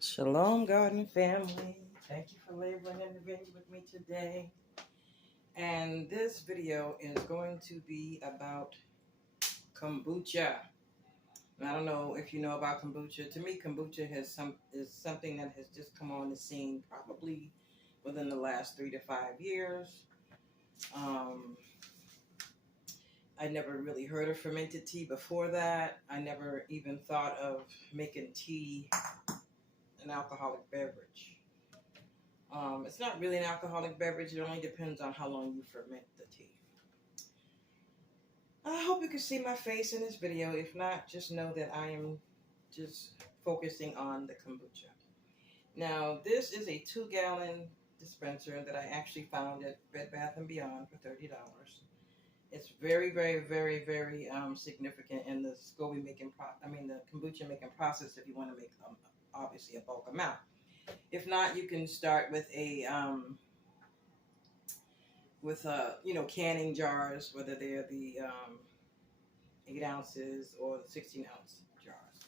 Shalom, garden family. Thank you for laboring in the vineyard with me today. And this video is going to be about kombucha. And I don't know if you know about kombucha. To me, kombucha is something that has just come on the scene probably within the last 3 to 5 years. I never really heard of fermented tea before that. I never even thought of making tea an alcoholic beverage. It's not really an alcoholic beverage. It only depends on how long you ferment the tea. I hope you can see my face in this video. If not, just know that I am just focusing on the kombucha. Now, this is a 2-gallon dispenser that I actually found at Bed Bath & Beyond for $30. It's very, very, very, very significant in the SCOBY making the kombucha making process if you want to make obviously a bulk amount. If not, you can start with a canning jars, whether they're the 8 ounces or the 16-ounce jars.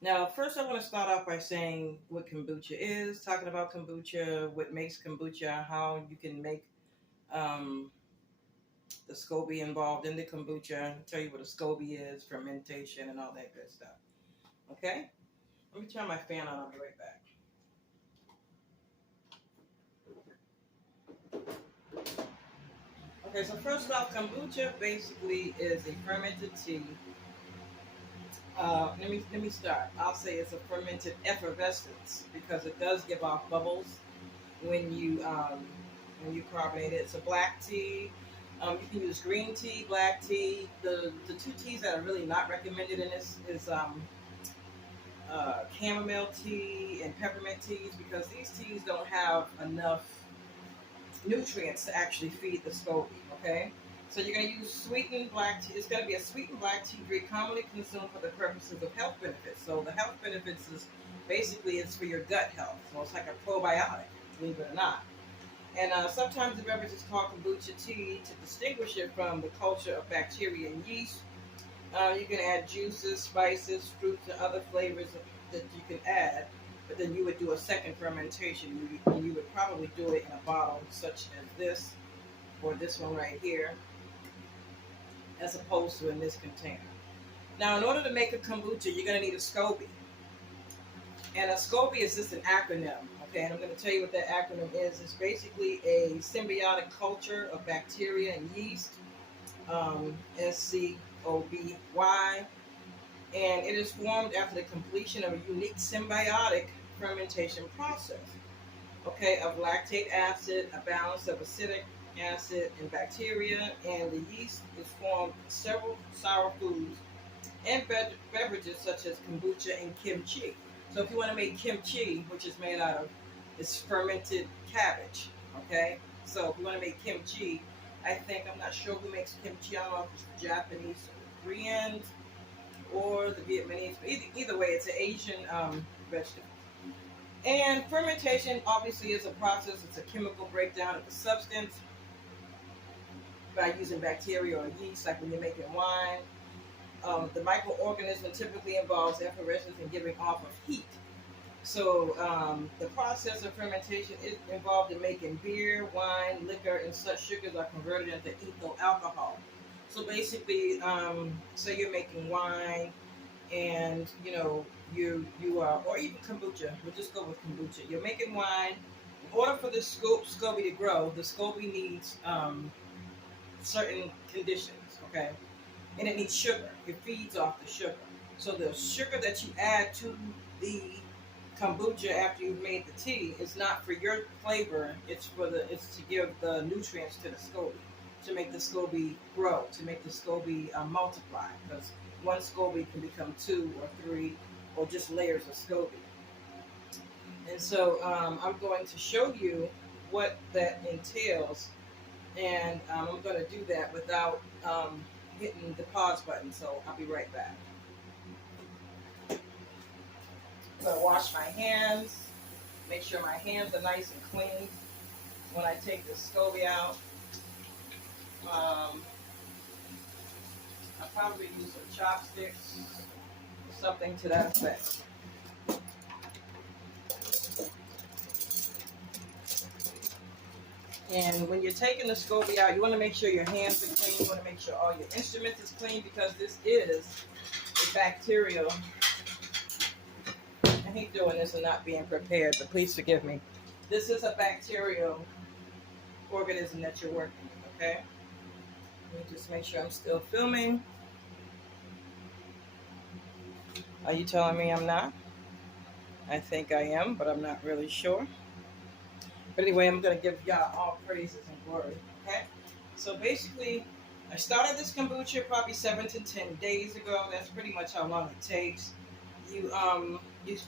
Now, first I want to start off by saying what kombucha is, talking about kombucha, what makes kombucha, how you can make the SCOBY involved in the kombucha, tell you what a SCOBY is, fermentation, and all that good stuff. Okay? Let me turn my fan on. I'll be right back. Okay, so first off, kombucha basically is a fermented tea. Let me start. I'll say it's a fermented effervescence because it does give off bubbles when you carbonate it. It's a black tea. You can use green tea, black tea. The two teas that are really not recommended in this is chamomile tea and peppermint teas because these teas don't have enough nutrients to actually feed the SCOBY, okay? So you're going to use sweetened black tea. It's going to be a sweetened black tea drink commonly consumed for the purposes of health benefits. So the health benefits is basically it's for your gut health. So it's like a probiotic, believe it or not. And sometimes the beverage is called kombucha tea to distinguish it from the culture of bacteria and yeast. You can add juices, spices, fruits, and other flavors that you can add. But then you would do a second fermentation. You would probably do it in a bottle such as this, or this one right here, as opposed to in this container. Now, in order to make a kombucha, you're going to need a SCOBY. And a SCOBY is just an acronym, okay? And I'm going to tell you what that acronym is. It's basically a symbiotic culture of bacteria and yeast, SCOBY. And it is formed after the completion of a unique symbiotic fermentation process, okay, of lactate acid, a balance of acidic acid and bacteria, and the yeast is formed several sour foods and beverages such as kombucha and kimchi. So if you want to make kimchi, which is made out of this fermented cabbage, okay, so if you want to make kimchi, I'm not sure who makes kimchi. I don't know if it's Japanese or Korean or the Vietnamese. Either way, it's an Asian vegetable. And fermentation obviously is a process. It's a chemical breakdown of the substance by using bacteria or yeast, like when you're making wine. The microorganism typically involves effervescence and giving off of heat. So the process of fermentation is involved in making beer, wine, liquor, and such sugars are converted into ethyl alcohol. So basically, say you're making wine, and you are, or even kombucha. We'll just go with kombucha. You're making wine. In order for the SCOBY to grow, the SCOBY needs certain conditions, okay? And it needs sugar. It feeds off the sugar. So the sugar that you add to the kombucha after you've made the tea is not for your flavor. It's to give the nutrients to the SCOBY, to make the SCOBY grow, to make the SCOBY multiply, because one SCOBY can become 2 or 3 or just layers of SCOBY. And so I'm going to show you what that entails, and I'm going to do that without hitting the pause button, so I'll be right back. I'm going to wash my hands, make sure my hands are nice and clean when I take the SCOBY out. I'll probably use some chopsticks or something to that effect. And when you're taking the SCOBY out, you want to make sure your hands are clean. You want to make sure all your instruments is clean, because this is a bacterial. I hate doing this and not being prepared, but please forgive me. This is a bacterial organism that you're working with, okay? Let me just make sure I'm still filming. Are you telling me I'm not? I think I am, but I'm not really sure. But anyway, I'm going to give y'all all praises and glory, okay? So basically, I started this kombucha probably 7 to 10 days ago. That's pretty much how long it takes. You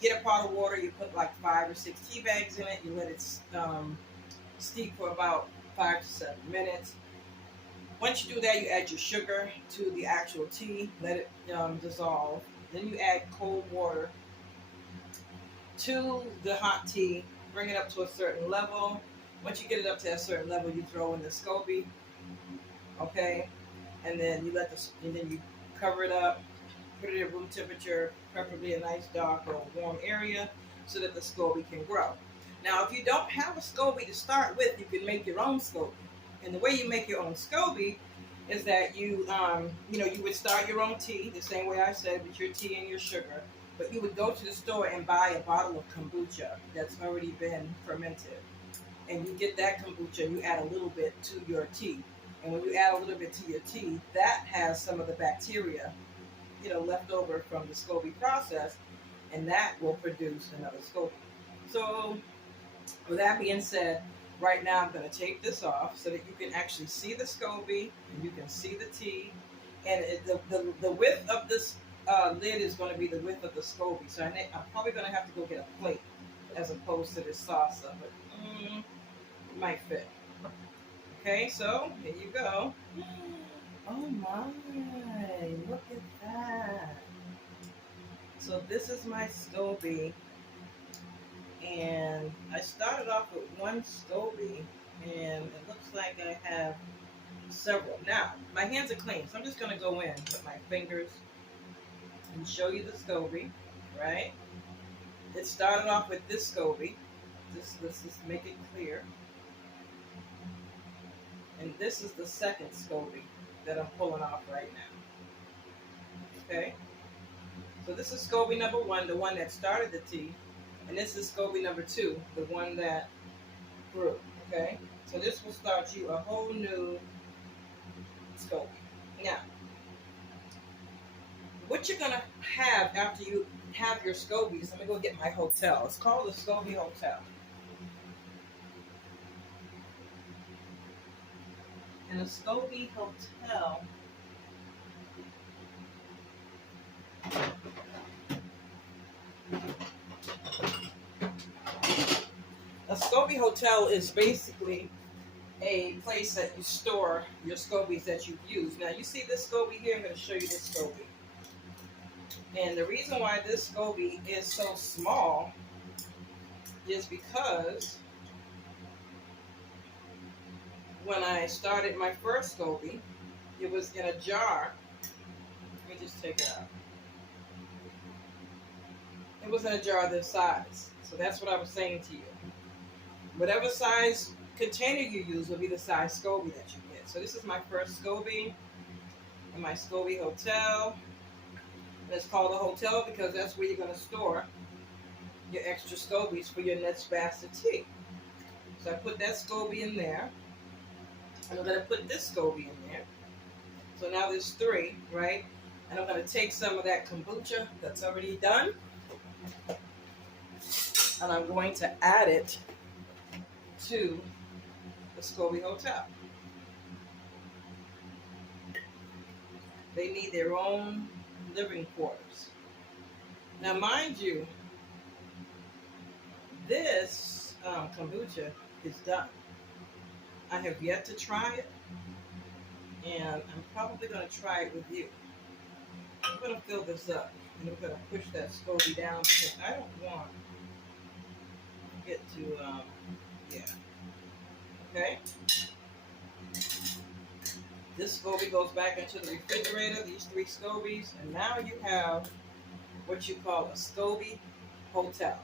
get a pot of water, you put like 5 or 6 tea bags in it, you let it steep for about 5 to 7 minutes. Once you do that, you add your sugar to the actual tea, let it dissolve. Then you add cold water to the hot tea, bring it up to a certain level. Once you get it up to a certain level, you throw in the SCOBY, okay? And then you cover it up, put it at room temperature, preferably a nice dark or warm area, so that the SCOBY can grow. Now, if you don't have a SCOBY to start with, you can make your own SCOBY. And the way you make your own SCOBY is that you would start your own tea, the same way I said, with your tea and your sugar. But you would go to the store and buy a bottle of kombucha that's already been fermented. And you get that kombucha and you add a little bit to your tea. And when you add a little bit to your tea, that has some of the bacteria, left over from the SCOBY process, and that will produce another SCOBY. So, with that being said, right now I'm going to take this off so that you can actually see the SCOBY and you can see the tea. And the width of this lid is going to be the width of the SCOBY. So I'm probably going to have to go get a plate as opposed to this salsa, but it might fit. Okay, so here you go. Oh my, look at that. So this is my SCOBY. And I started off with one SCOBY, and it looks like I have several. Now, my hands are clean, so I'm just going to go in with my fingers and show you the SCOBY, right? It started off with this SCOBY. Let's just make it clear. And this is the second SCOBY that I'm pulling off right now. Okay? So this is SCOBY number 1, the one that started the tea. And this is SCOBY number 2, the one that grew. Okay? So this will start you a whole new SCOBY. Now, what you're going to have after you have your SCOBYs, let me go get my hotel. It's called the SCOBY Hotel. And a SCOBY Hotel is basically a place that you store your SCOBYs that you've used. Now, you see this SCOBY here? I'm going to show you this SCOBY. And the reason why this SCOBY is so small is because when I started my first SCOBY, it was in a jar. Let me just take it out. It was in a jar this size. So that's what I was saying to you. Whatever size container you use will be the size SCOBY that you get. So this is my first SCOBY in my SCOBY Hotel. And it's called a hotel because that's where you're going to store your extra SCOBYs for your next batch of tea. So I put that SCOBY in there. And I'm going to put this SCOBY in there. So now there's 3, right? And I'm going to take some of that kombucha that's already done. And I'm going to add it to the SCOBY Hotel. They need their own living quarters. Now, mind you, this kombucha is done. I have yet to try it, and I'm probably going to try it with you. I'm going to fill this up, and I'm going to push that SCOBY down because I don't want to get to, okay? This SCOBY goes back into the refrigerator, these 3 SCOBYs, and now you have what you call a SCOBY Hotel.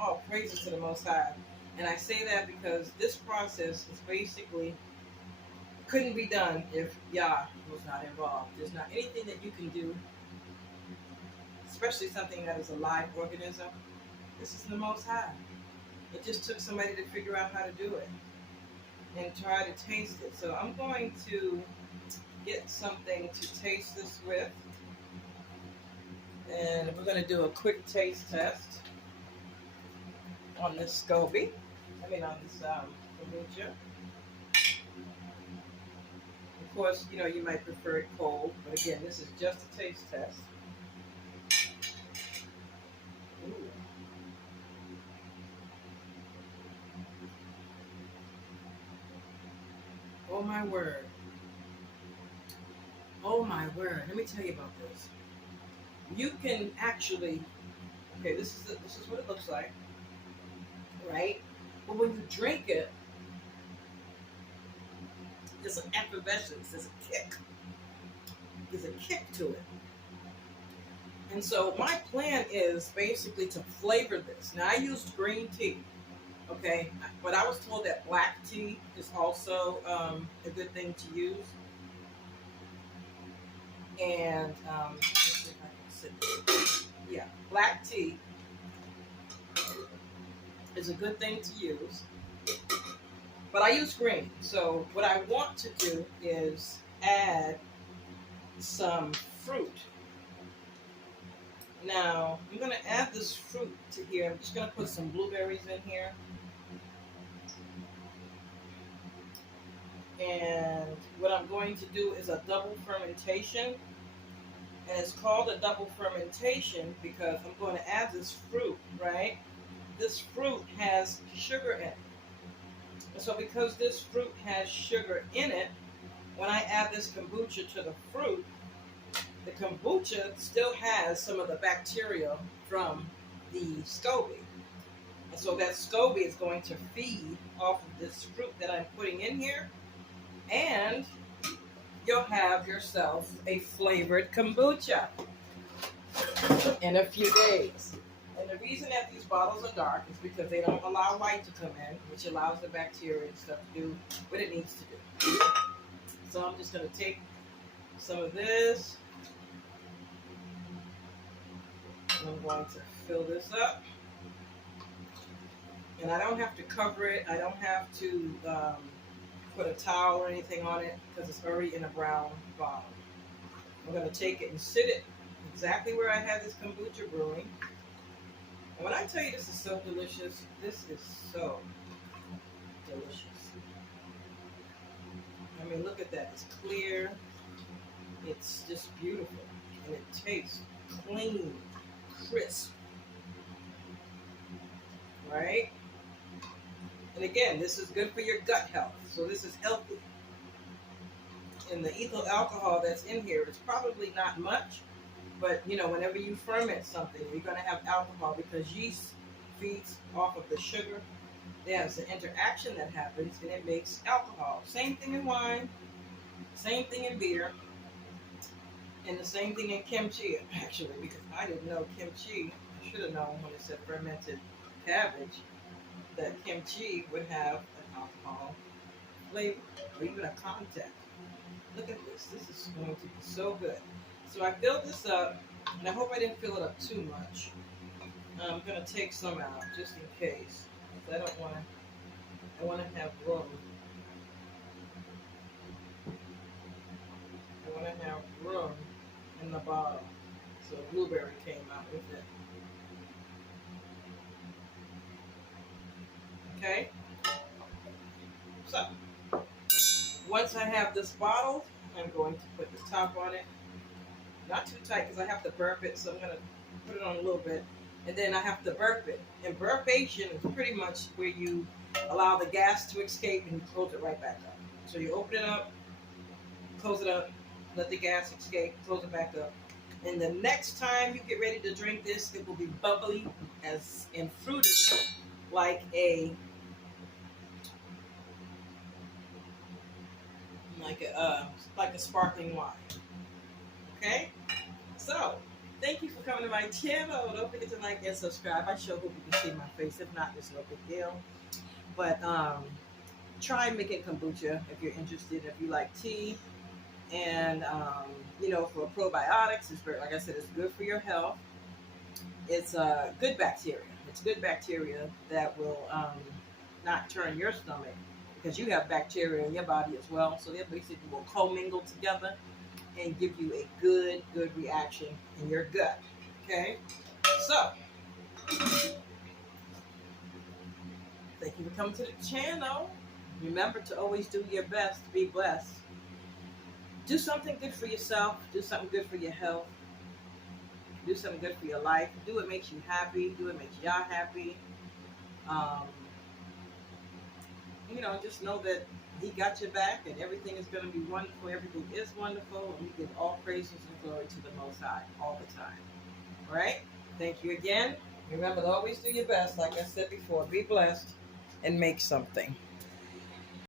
Oh, praises to the Most High. And I say that because this process is basically couldn't be done if Yah was not involved. There's not anything that you can do, especially something that is a live organism. This is the Most High. It just took somebody to figure out how to do it and try to taste it. So I'm going to get something to taste this with. And we're going to do a quick taste test on this SCOBY. On this kombucha. Of course, you might prefer it cold, but again, this is just a taste test. Ooh. Oh my word. Oh my word. Let me tell you about this. You can actually, okay, this is what it looks like, right? But when you drink it, there's an effervescence, there's a kick. There's a kick to it. And so my plan is basically to flavor this. Now I used green tea, okay? But I was told that black tea is also a good thing to use. And let's see if I can sit. Yeah, black tea is a good thing to use. But I use green. So what I want to do is add some fruit. Now, I'm going to add this fruit to here. I'm just going to put some blueberries in here. And what I'm going to do is a double fermentation. And it's called a double fermentation because I'm going to add this fruit, right? This fruit has sugar in it. And so because this fruit has sugar in it, when I add this kombucha to the fruit, the kombucha still has some of the bacteria from the SCOBY. And so that SCOBY is going to feed off of this fruit that I'm putting in here. And you'll have yourself a flavored kombucha in a few days. And the reason that these bottles are dark is because they don't allow light to come in, which allows the bacteria and stuff to do what it needs to do. So I'm just going to take some of this. And I'm going to fill this up. And I don't have to cover it. I don't have to put a towel or anything on it because it's already in a brown bottle. I'm going to take it and sit it exactly where I had this kombucha brewing. And when I tell you this is so delicious, this is so delicious. I mean, look at that. It's clear. It's just beautiful. And it tastes clean, crisp. Right? And again, this is good for your gut health. So this is healthy. And the ethyl alcohol that's in here is probably not much. But, whenever you ferment something, you're going to have alcohol because yeast feeds off of the sugar. There's an interaction that happens, and it makes alcohol. Same thing in wine, same thing in beer, and the same thing in kimchi, actually, because I didn't know kimchi. I should have known when it said fermented cabbage that kimchi would have an alcohol flavor or even a contact. Look at this. This is going to be so good. So I filled this up, and I hope I didn't fill it up too much. I'm going to take some out just in case. I don't want to. I want to have room. I want to have room in the bottle. So blueberry came out with it. Okay. So once I have this bottle, I'm going to put the top on it. Not too tight because I have to burp it, so I'm going to put it on a little bit. And then I have to burp it. And burpation is pretty much where you allow the gas to escape and you close it right back up. So you open it up, close it up, let the gas escape, close it back up. And the next time you get ready to drink this, it will be bubbly as and fruity like a sparkling wine. Okay? So, thank you for coming to my channel. Don't forget to like and subscribe. I sure hope you can see my face. If not, it's no big deal. But try making kombucha if you're interested. If you like tea, and for probiotics, it's very, like I said, it's good for your health. It's good bacteria. It's good bacteria that will not turn your stomach, because you have bacteria in your body as well. So they basically will commingle together and give you a good reaction in your gut. Okay, so thank you for coming to the channel. Remember to always do your best to be blessed. Do something good for yourself. Do something good for your health. Do something good for your life. Do what makes you happy. Do what makes y'all happy. Um, just know that He got your back, and everything is going to be wonderful. Everything is wonderful, and we give all praises and glory to the Most High all the time. All right? Thank you again. Remember to always do your best. Like I said before, be blessed and make something.